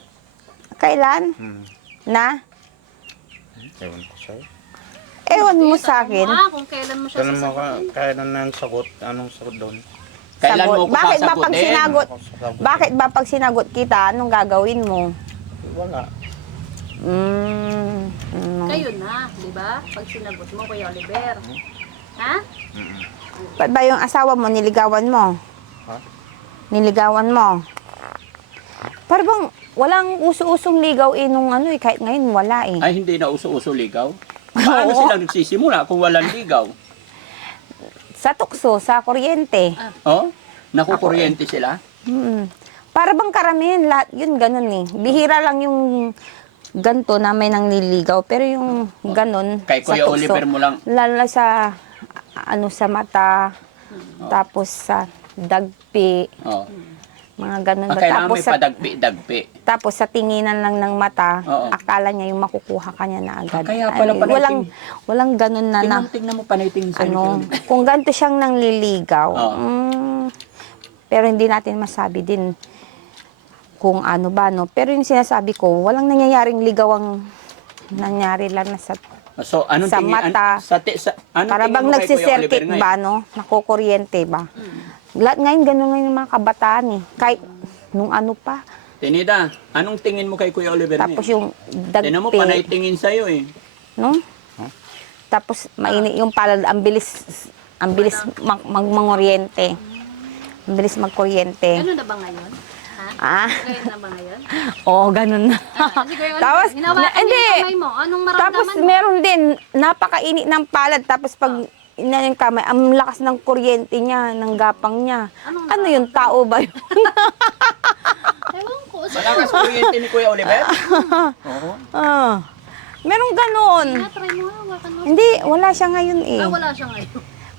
Kailan? Na? Ewan ko sa'yo. Ewan mo sa akin. Kung kailan mo siya Kailan mo kailan na ang sagot? Anong sagot doon? Kailan Sagot. mo ko Bakit ba pag sasagutin? sinagot? Sagot. Bakit ba pag sinagot kita, anong gagawin mo? Wala. Kayo na, di ba? Pag sinagot mo, Kuya Oliver. Ha? Ba't ba yung asawa mo, niligawan mo? Ha? Niligawan mo? Pero bang walang uso-usong ligaw eh nung ano eh, kahit ngayon wala eh. Ay, hindi na uso-uso ligaw? Paano Oo. sila nagsisimula kung walang ligaw? Sa tukso, sa kuryente. Oh? Nakukuryente sila? Para bang karamihan, lahat yun ganun eh. Bihira lang yung ganto na may nang niligaw. Pero yung ganun, Kay sa Kuya tukso, Oliver mo lang. lalo sa, ano, sa mata, tapos sa dagpi, Oh. mga ganun ba. Kailangan Tapos may sa, padagpi-dagpi. tapos sa tinginan lang ng mata, Oo. akala niya yung makukuha ka niya na agad. Kaya pala Ay, panay walang ganun na na. Tingnan mo panay-tingin sa'yo. Ano, kung ganito siyang nangliligaw, Oo. pero hindi natin masabi din kung ano ba, no? Pero yung sinasabi ko, walang nangyayaring ligaw ang nangyari lang na sa So, anong sa tingin? mata. Anong para tingin bang mo kay Kuya nagsisirkit Oliver ngayon? ba, no? Nakukuryente ba? Lahat ngayon, ganun ngayon yung mga kabataan eh. Kahit nung ano pa. Tinida, anong tingin mo kay Kuya Oliver Tapos ngayon? yung Tinan mo, dagpi, panay-tingin sa'yo eh. no? Tapos mainit yung palad, ang bilis manguryente. Ang bilis magkuryente. Ano na ba ngayon? Ah, Ngayon na ba ngayon? oo, ganun na. Sige, Kuya Oliver, Tapos, hinawakan niyo hindi. yung kamay mo. Anong maramdaman Tapos mo? meron din, napakainit ng palad. Tapos pag ina yung kamay, ang lakas ng kuryente niya, ng gapang niya. Ano yung tao ba yun? Ewan ko. Malakas kuryente ni Kuya Oliver? Ah, merong ganun. Try mo nga, hawakan mo. Hindi, wala siya ngayon eh. Wala siya ngayon.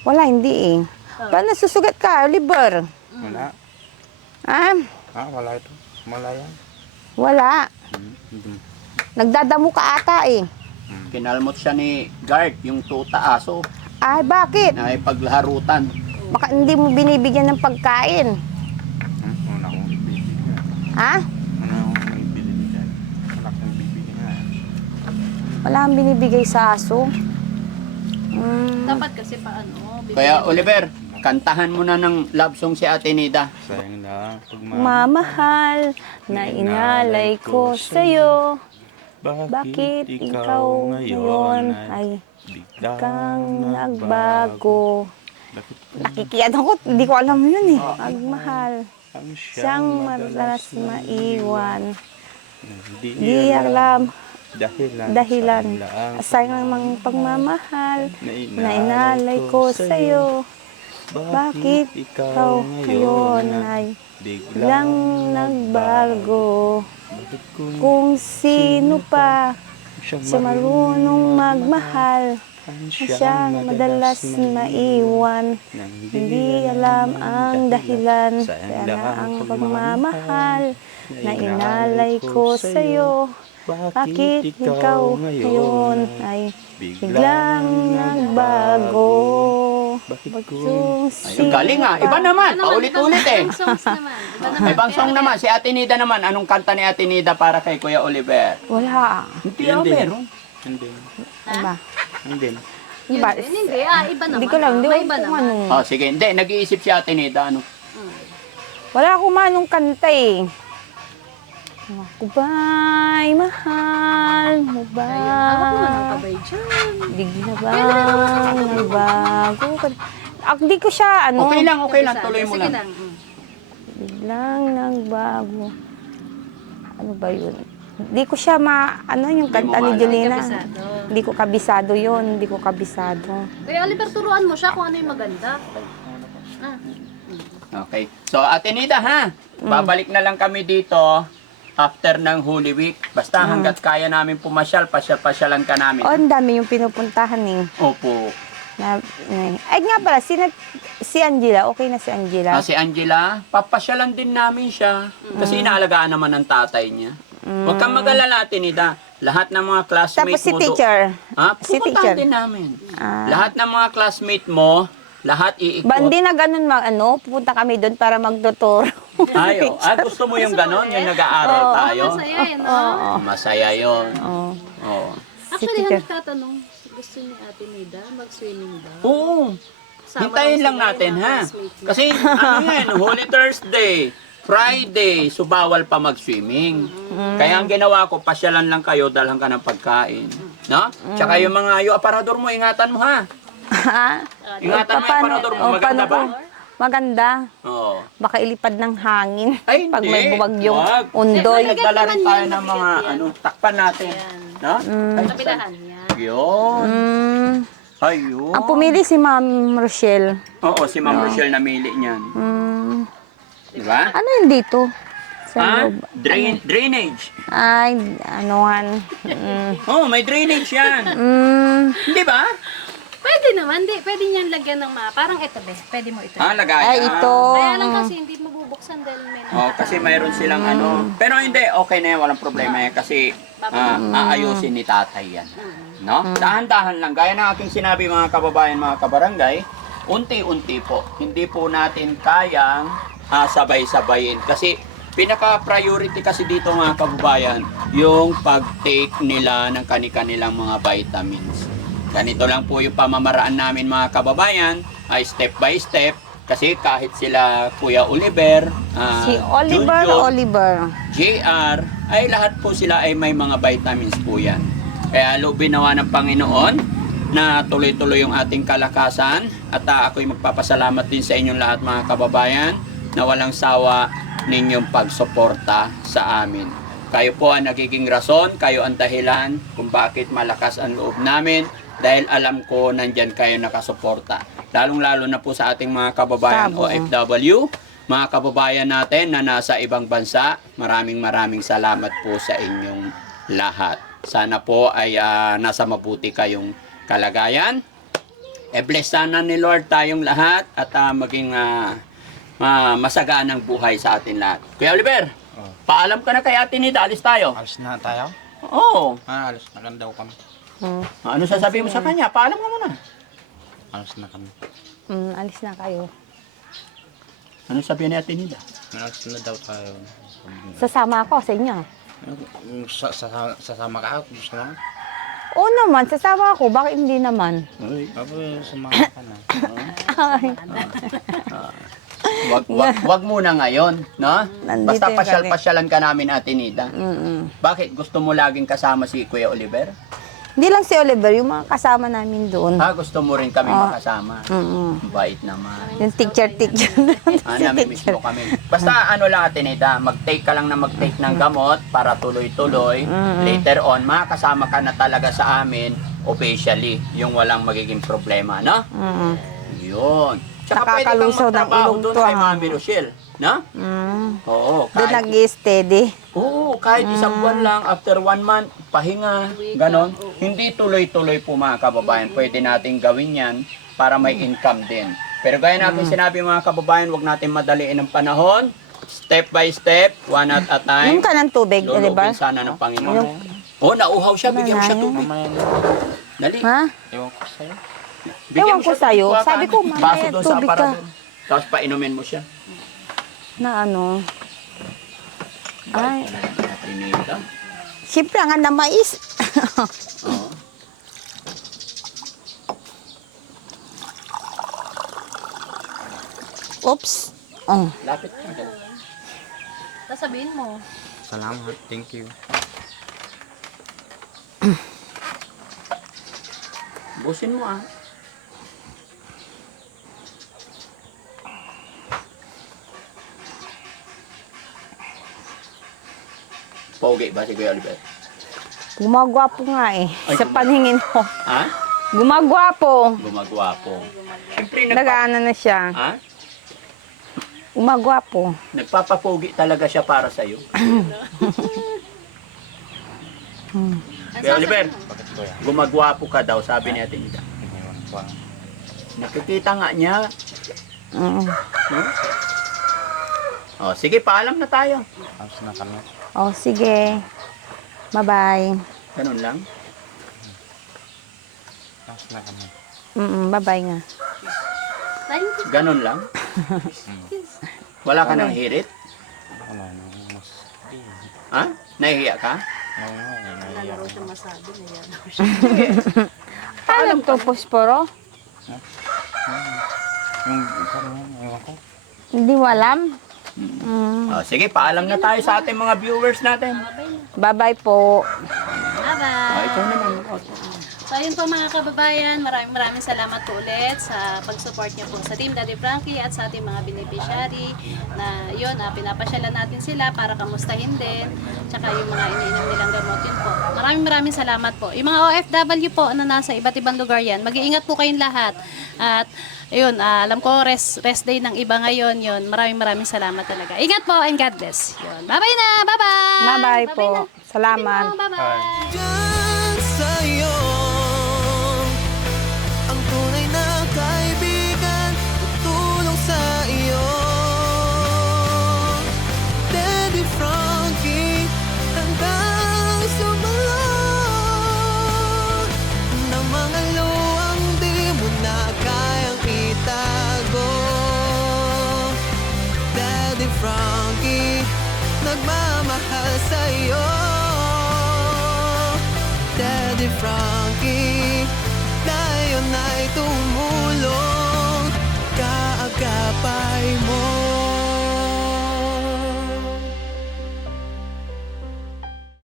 Wala, hindi eh. Paano nasusugat ka, Oliver? Wala. Ah, Wala ito. Wala yan. wala. Nagdadamo ka ata eh. Kinalmot siya ni Guard, yung tuta aso, Ay, bakit? na ipagharutan. Baka hindi mo binibigyan ng pagkain. Wala akong bibigyan. Ha? Wala akong bibigyan. Wala akong bibigyan. Wala kang binibigay sa aso. Dapat kasi paano? Kaya Oliver, kantahan mo na ng love song si Ate Nida. Sayang na Mamahal na inalay ko sa'yo. Bakit ikaw ngayon ay kang nagbago? Nakikiyan ako, hindi ko alam yun eh. Magmahal, siyang madalas maiwan. Di alam dahilan. Sayang ang pagmamahal na inalay ko sa'yo. Bakit ikaw ngayon ay biglang nagbago? Kung sino pa siya marunong magmahal, na siyang madalas maiwan. Hindi alam ang dahilan, kaya na ang pagmamahal na inalay ko sa'yo. Bakit ikaw ngayon ay biglang nagbago? Ayun, galing ah. Iba naman, paulit-ulit eh. Ibang songs naman. Iba naman. Ibang song naman, si Ate Nida naman. Anong kanta ni Ate Nida para kay Kuya Oliver? Wala. Hindi ah, meron. Hindi. Diba? Hindi. Diba? Hindi, iba naman. Hindi ko lang, hindi May ko iba kung naman. ano. Oh, sige, hindi. Nag-iisip si Ate Nida. Ano? Wala akong manong kanta eh. Ako ba'y mahal mo ba? Hawak mo ng kabay dyan. Bigla bang nagbago ka. Di ko siya, Okay lang, tuloy mo Sige lang. lang. Biglang nagbago. Ano ba yun? Di ko siya yung kanta ni Jolina. Kabisado. Hindi ko kabisado yun. Hindi ko kabisado. Kuya Oliver, turuan mo siya kung ano yung maganda. Okay. So, Ate Nida, ha? Babalik na lang kami dito after ng Holy Week. Basta hanggat kaya namin pumasyal, pasyalan ka namin. Oh, ang dami yung pinupuntahan eh. Opo. Ay nga pala, si Angela, okay na si Angela. Si Angela, papasyalan din namin siya. Kasi inaalagaan naman ng tatay niya. Huwag kang mag-alala, Ate Nida. Lahat ng mga classmates Tapos si mo teacher. Si pupuntahan teacher. din namin. Lahat ng mga classmate mo, lahat iikot. Bandi na ganun, pupunta kami doon para magtuturo. Ayo, gusto mo yung ganon, yung nag-aaral tayo? Masaya yun, no? Masaya yun. Oo. Oo. Actually, teacher. nagtatanong, gusto ni Ate Nida mag-swimming daw. Oo. Sama Hintayin daw lang sila, natin, yung mga ha? classmate niya. Kasi, Holy Thursday, Friday, so bawal pa mag-swimming. Kaya ang ginawa ko, pasyalan lang kayo, dalhan ka ng pagkain. No? Tsaka yung aparador mo, ingatan mo, ha? Ingatan mo yung aparador mo. Maganda ba? Maganda. Oo. Baka ilipad ng hangin. Ay, Pag hindi. may buwagyong Wag. undoy. Nagdala rin tayo ng mga, takpan natin. No? Ay, Kapilahan yan. yun. Mm. Ayun. Ang pumili si Ma'am Rochelle. Oo, si Ma'am Rochelle namili niyan. Mm. Diba? Ano yun dito? Sa loob. Drainage. Ay, anuhan. Oh, may drainage yan. Di ba? Pwede naman, pwede niyan lagyan ng parang ito, pwede mo ito. Lagayan. Ay, ito. Kaya lang kasi hindi mabubuksan dahil may Kasi mayroon silang Pero hindi, okay na yan. Walang problema yan. Kasi aayusin ni tatay yan. No? Dahan-dahan lang. Gaya ng aking sinabi mga kababayan, mga kabarangay, unti-unti po. Hindi po natin kayang sabay-sabayin. Kasi pinaka-priority kasi dito mga kababayan, yung pag-take nila ng kani-kanilang mga vitamins. Ganito lang po yung pamamaraan namin mga kababayan, ay step by step. Kasi kahit sila Kuya Oliver, Si Oliver, Junjun, Oliver. JR, ay lahat po sila ay may mga vitamins po yan. Kaya loobin nawa ng Panginoon na tuloy-tuloy yung ating kalakasan at ako'y magpapasalamat din sa inyong lahat mga kababayan na walang sawa ninyong pagsuporta sa amin. Kayo po ang nagiging rason, kayo ang dahilan kung bakit malakas ang loob namin dahil alam ko nandyan kayo nakasuporta. Lalong-lalo na po sa ating mga kababayan OFW, mga kababayan natin na nasa ibang bansa, maraming salamat po sa inyong lahat. Sana po ay nasa mabuti kayong kalagayan. Bless sana ni Lord tayong lahat at maging masagaan ang buhay sa atin lahat. Kuya Oliver, paalam ka na kay Ate Nida, alis tayo. Alis na tayo? Oo. Alis na kan daw kami. Ano sasabihin mo sa kanya? Paalam ka muna. Alis na kami. Alis na kayo. Ano sabihin ni Ate Nida? Alis na daw tayo. Sasama ako sa inyo. Sasama ka? Gusto mo? Oo naman, sasama ako. Bakit hindi naman? Sabi, sumama ka na. Wag muna ngayon, no? Nandito Basta yung pasyalan ka namin, Ate Nida. Bakit? Gusto mo laging kasama si Kuya Oliver? Hindi lang si Oliver, yung mga kasama namin doon. Gusto mo rin kami makasama. Bait naman. Yung teacher. Namimiss mo kami. Basta lang, Ate Nida, mag-take ka lang na mag-take ng gamot para tuloy-tuloy. Later on, makakasama ka na talaga sa amin officially, yung walang magiging problema, no? Yun. Tsaka pwede kang Nakakalusaw ng magtrabaho ilong doon to, kay ha? Mami Rochelle, no? Oo, Doon kahit, nag-steady. kahit isang buwan lang, after 1 month, pahinga, ganon. Hindi tuloy-tuloy po mga kababayan. Pwede natin gawin yan para may income din. Pero gaya natin sinabi mga kababayan, wag natin madaliin ang panahon. Step by step, one at a time. Yung ka ng tubig, di ba? Lulubin sana ng Panginoon. Nauuhaw siya, bigyan mo siya tubig. Dali. Ha? Ewan ko sa'yo. Bigyan Ewan mo ko siya sa'yo. tubig, Sabi ko, baso mamaya doon sa tubig ka. aparador. Tapos painumin mo siya. Na ano? Ay, Tinita. siyempre ang na mais. Oo. Oops. Oh. Lapit ka. Sasabihin mo. Salamat. Thank you. Ubusin mo ah. Pogi ba si Kuya Oliver? Gumagwapo nga eh. Ay, Sa paningin ko. Ha? Gumagwapo. Gumagwapo. Siyempre, Nag-ano na siya. Ha? Gumagwapo. Nagpapapogi talaga siya para sa'yo. Kuya Oliver, Bakit kuya? gumagwapo ka daw, sabi ni Ate Nita. Ewan ko. Nakikita nga niya. Mm. Hmm? Oh, sige, paalam na tayo. Tapos na kami. Oh, sige. Bye-bye. Ganun lang. Tapos na kami. Bye-bye nga. Ganun lang. Wala ka nang hirit? Wala na. Mas... Ha? Nahihiya ka? Naiiyak ako. Alam to, Posporo? Yung parang, ewan ko. Hindi mo alam? Oh, sige, paalam na tayo sa ating mga viewers natin. Bye-bye po. Oh, ikaw naman. So ayun po mga kababayan, maraming salamat po ulit sa pag-support niyo po sa Team Daddy Frankie at sa ating mga beneficiary na yun, pinapasyalan natin sila para kamustahin din, tsaka yung mga iniinom nilang gamot yun po. Maraming salamat po. Yung mga OFW po na nasa iba't ibang lugar yan, mag-iingat po kayong lahat. At yun, alam ko rest day ng iba ngayon yun. Maraming salamat talaga. Ingat po and God bless. Yun. Bye-bye na! Bye-bye! Bye-bye po. Salamat. Bye-bye! Diyan sa'yo ang tunay na kaibigan, tutulong sa iyo. Daddy Frankie, handang sumalong ng mga luwang di mo na kayang itago. Daddy Frankie, nagmamahal sa'yo. Daddy Frankie.